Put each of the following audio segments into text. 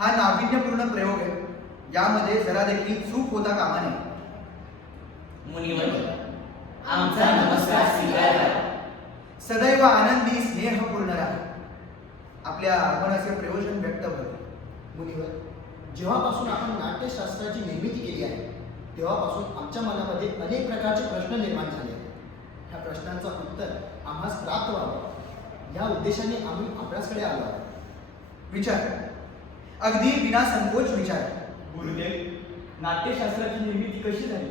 हा नाविन्यपूर्ण प्रयोग आहे. यामध्ये जरा देखील चूक होता कामा नये. मुनिवर, आमचा नमस्कार स्वीकार करा. सदैव आनंदी स्नेहपूर्ण राहा. आपल्या आगमनाचे प्रयोजन व्यक्त व्हावे. मुनिवर, जेव्हापासून आपण नाट्यशास्त्राची निर्मिती केली आहे तेव्हापासून आमच्या मनामध्ये अनेक प्रकारचे प्रश्न निर्माण झाले आहेत. ह्या प्रश्नांचं उत्तर आम्हास प्राप्त व्हावं या उद्देशाने आम्ही आपल्याकडे आलो आहोत. विचार, अगदी विना संकोच विचार. गुरुदेव, नाट्यशास्त्राची निर्मिती कशी झाली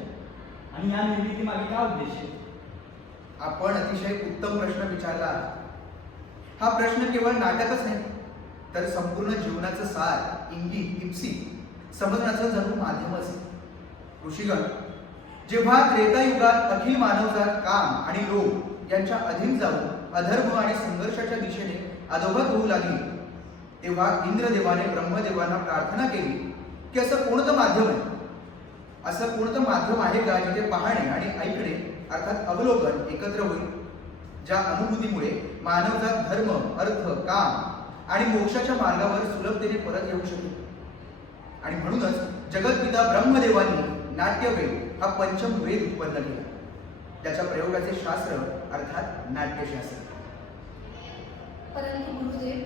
आणि या निर्मिती मागे काय उद्देश आहे? आपण अतिशय उत्तम प्रश्न विचारला. हा प्रश्न केवळ नाटकच नाही तर संपूर्ण जीवनाचं सार, इंगित, इप्सी समजण्याचं जणू माध्यमच आहे. ऋषीगण जेव्हा त्रेतायुगात अखिल मानवजात काम आणि लोभ यांच्या अधीन जाऊन अधर्म आणि संघर्षाच्या दिशेने अधोगत होऊ लागली, तेव्हा इंद्रदेवाने ब्रह्मदेवांना प्रार्थना केली की असं कोणतं माध्यम आहे, असं कोणतं माध्यम आहे का जिथे पाहणे आणि ऐकणे अर्थात अवलोकन एकत्र होईल, ज्या अनुभूतीमुळे मानवजात धर्म, अर्थ, काम आणि मोक्षाच्या मार्गावर सुलभतेने परत येऊ शकेल. आणि म्हणूनच जगतपिता ब्रह्मदेवांनी नाट्यवेद हा पंचम वेद उत्पन्न केला. त्याच्या प्रयोगाचे शास्त्र अर्थात नाट्यशास्त्र. परंतु गुरुदेव,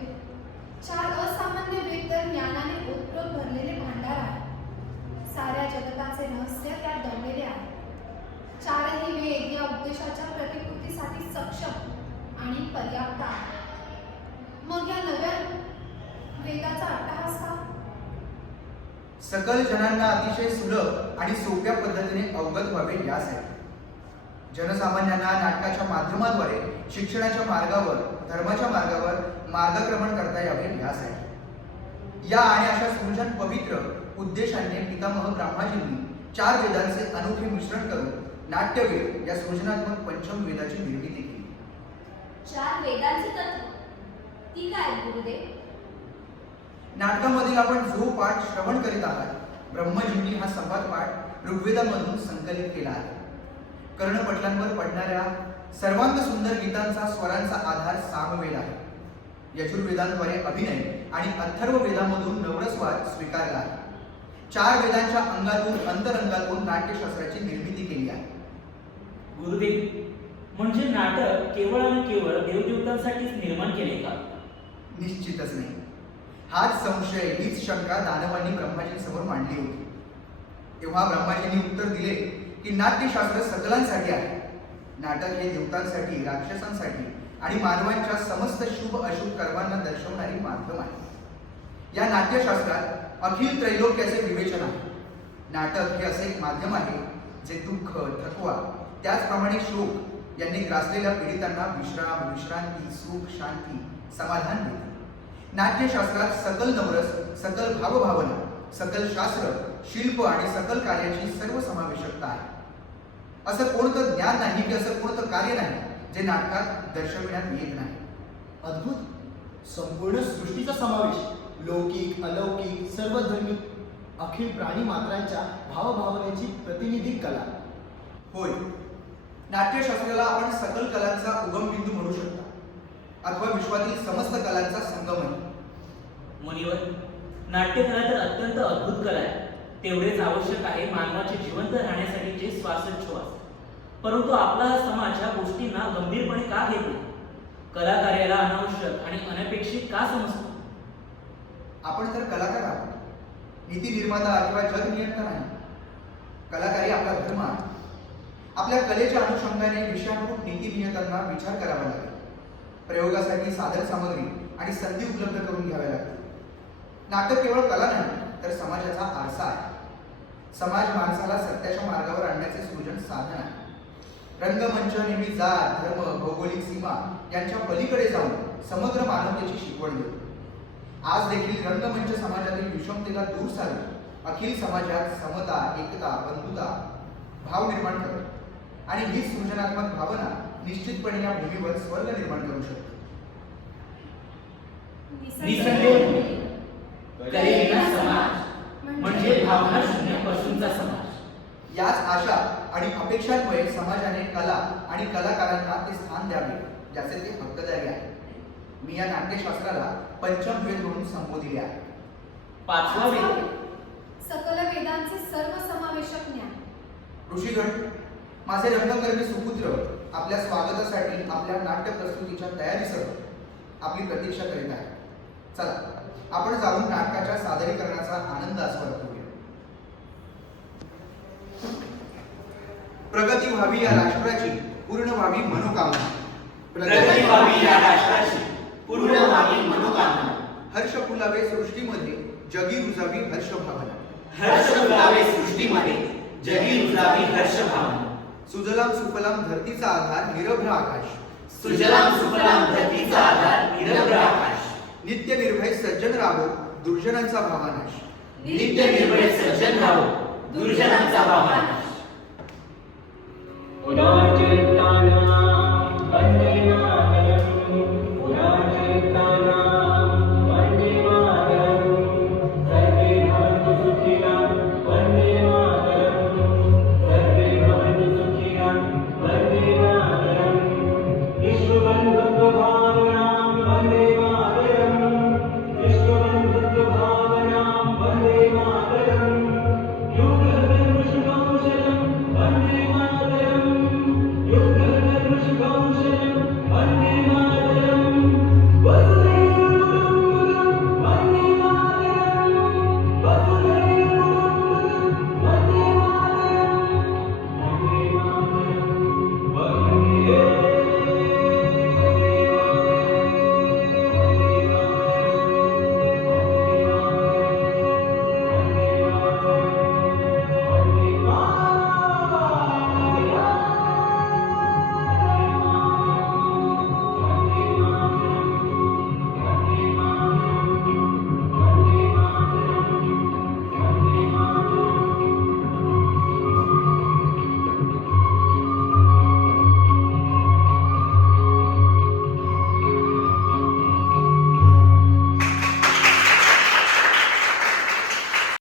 4 असामान्य वेद तर ज्ञानाने ओतप्रोत भरलेले भांडार आहे. साऱ्या जगताचे रहस्य त्यात दडलेले आहे. 4ही वेद या उद्देशाच्या प्रतिपूर्तीसाठी सक्षम आणि पर्याप्त आहे. मग या नव्या वेदाचा अट्टहास का? सकल जनांना अतिशय सुलभ आणि सोप्या पद्धतीने अवगत व्हावे यासाठी. जनसामान्यांना नाटकाच्या माध्यमाद्वारे शिक्षणाच्या मार्गावर, धर्माच्या मार्गावर मार्गक्रमण करता यावे यासाठी. या आणि अशा सृजन पवित्र उद्देशाने पितामह ब्रह्माजींनी 4 वेदांचे अनोखे मिश्रण करून नाट्यवेद या सृजनात्मक पंचम वेदाची निर्मिती केली. 4 वेदांचे तत्व ती काय गुरुदेव? नाटकामधील आपण जो पाठ श्रवण करीत आहात, ब्रह्मजींनी हा संवाद पाठ ऋग्वेदामधून संकलित केला आहे. कर्णपटलांवर पडणाऱ्या सर्वांग सुंदर गीतांचा स्वरांचा आधार सामवेद आहे. यजुर्वेदांद्वारे अभिनय आणि अथर्व वेदामधून नवरसवाद स्वीकारला आहे. 4 वेदांच्या अंगातून अंतरंगातून नाट्यशास्त्राची निर्मिती केली आहे. गुरुदेव, म्हणजे नाटक केवळ आणि केवळ देवदेवतांसाठीच निर्माण केले का? निश्चितच नाही. हाच संशय, हीच शंका दानवांनी ब्रह्माजींसमोर मांडली होती. तेव्हा ब्रह्माजींनी उत्तर दिले की नाट्यशास्त्र सकलांसाठी आहे. नाटक हे देवतांसाठी, राक्षसांसाठी आणि मानवांच्या समस्त शुभ अशुभ कर्मांना दर्शवणारी माध्यम आहे. या नाट्यशास्त्रात अखिल त्रैलोक्याचे विवेचन आहे. नाटक हे असे एक माध्यम आहे जे दुःख, थकवा, त्याचप्रमाणे शोक यांनी ग्रासलेल्या पीडितांना विश्राम, विश्रांती, सुख, शांती, समाधान देते. नाट्यशास्त्रात सकल नवरस, सकल भावभावना, सकल शास्त्र, शिल्प आणि सकल कार्याची सर्व समावेशकता आहे. असं कोणतं ज्ञान नाही की असं कोणतं कार्य नाही जे नाटकात दर्शविण्यात येत नाही. अद्भुत, संपूर्ण सृष्टीचा समावेश, लौकिक, अलौकिक, सर्वधर्मी, अखिल प्राणी मात्रांच्या भावभावनेची प्रतिनिधी कला. होय, नाट्यशास्त्राला आपण सकल कलांचा उगमबिंदू म्हणू शकता अथवा विश्वातील समस्त कलांचा संगम आहे. मुनिवर, नाट्यकला तर अत्यंत अद्भुत कला आहे. तेवढेच आवश्यक आहे मानवाचे जिवंत राहण्यासाठीचे श्वासोच्छ्वास. परंतु आपला हा समाज ह्या गोष्टींना गंभीरपणे का घेतो? कलाकार्याला अनावश्यक आणि अनपेक्षित का समजतो? आपण तर कलाकार आहोत, नीती निर्माता किंवा जग नियंता नाही. कलाकारी आपला धर्म आहे. आपल्या कलेच्या अनुषंगाने विषयानुरूप नीती नियंत्रणा विचार करावा लागेल. प्रयोगासाठी साधन सामग्री आणि संधी उपलब्ध करून घ्याव्या लागतील. नाटक केवळ कला नाही तर समाजाचा आरसा आहे. समाज माणसाला सत्याच्या मार्गावर आणण्याचे सृजन साधन आहे. रंगमंच नेहमी जात, धर्म, भौगोलिक सीमा यांच्या पलीकडे जाऊन समग्र मानवतेची शिकवण देतो. आज देखील रंगमंच समाजातील विषमतेला दूर सारून अखिल समाजात समता, एकता, बंधुता भाव निर्माण करतो. आणि ही सृजनात्मक भावना निश्चितपणे या भूमीवर स्वर्ग निर्माण करू शकते. निसंदेह कलेविना समाज म्हणजे भावना शून्यापासूनचा समाज. याच आशा आणि अपेक्षांमुळे समाजाने कला आणि कलाकारांना ते स्थान द्यावे ज्याचे ते हक्कदारी आहे. मी या नाट्यशास्त्राला पंचम वेद म्हणून संबोधिले आहे. पाचवा वेद सकल वेदांचे सर्व समावेशक ज्ञान. ऋषीगण, माझे रंगकर्मी सुपुत्र आपल्या स्वागतासाठी आपल्या नाट्य प्रस्तुतीच्या तयारीसह आपली प्रतीक्षा करीत आहे. चला, आपण जाऊन नाटकाच्या सादरीकरणाचा आनंद आस्वाद करूया. प्रगती व्हावी या राष्ट्राची, पूर्ण व्हावी मनोकामना. प्रगती व्हावी या राष्ट्राची, पूर्ण व्हावी मनोकामना. हर्ष फुलावे सृष्टीमध्ये, जगी रुजावी हर्ष भावना. हर्ष फुलावे सृष्टीमध्ये, जगी रुजावी हर्ष भावना. सुजलाम सुफलाम धरतीचा आधार, निरभ्र आकाश. सुजलाम सुफलाम धरतीचा आधार, निरभ्र आकाश. नित्य निर्भय सज्जन राहो, दुर्जनांचा भावानाश. नित्य निर्भय सज्जन राहो, दुर्जनांचा भावनाश. उदार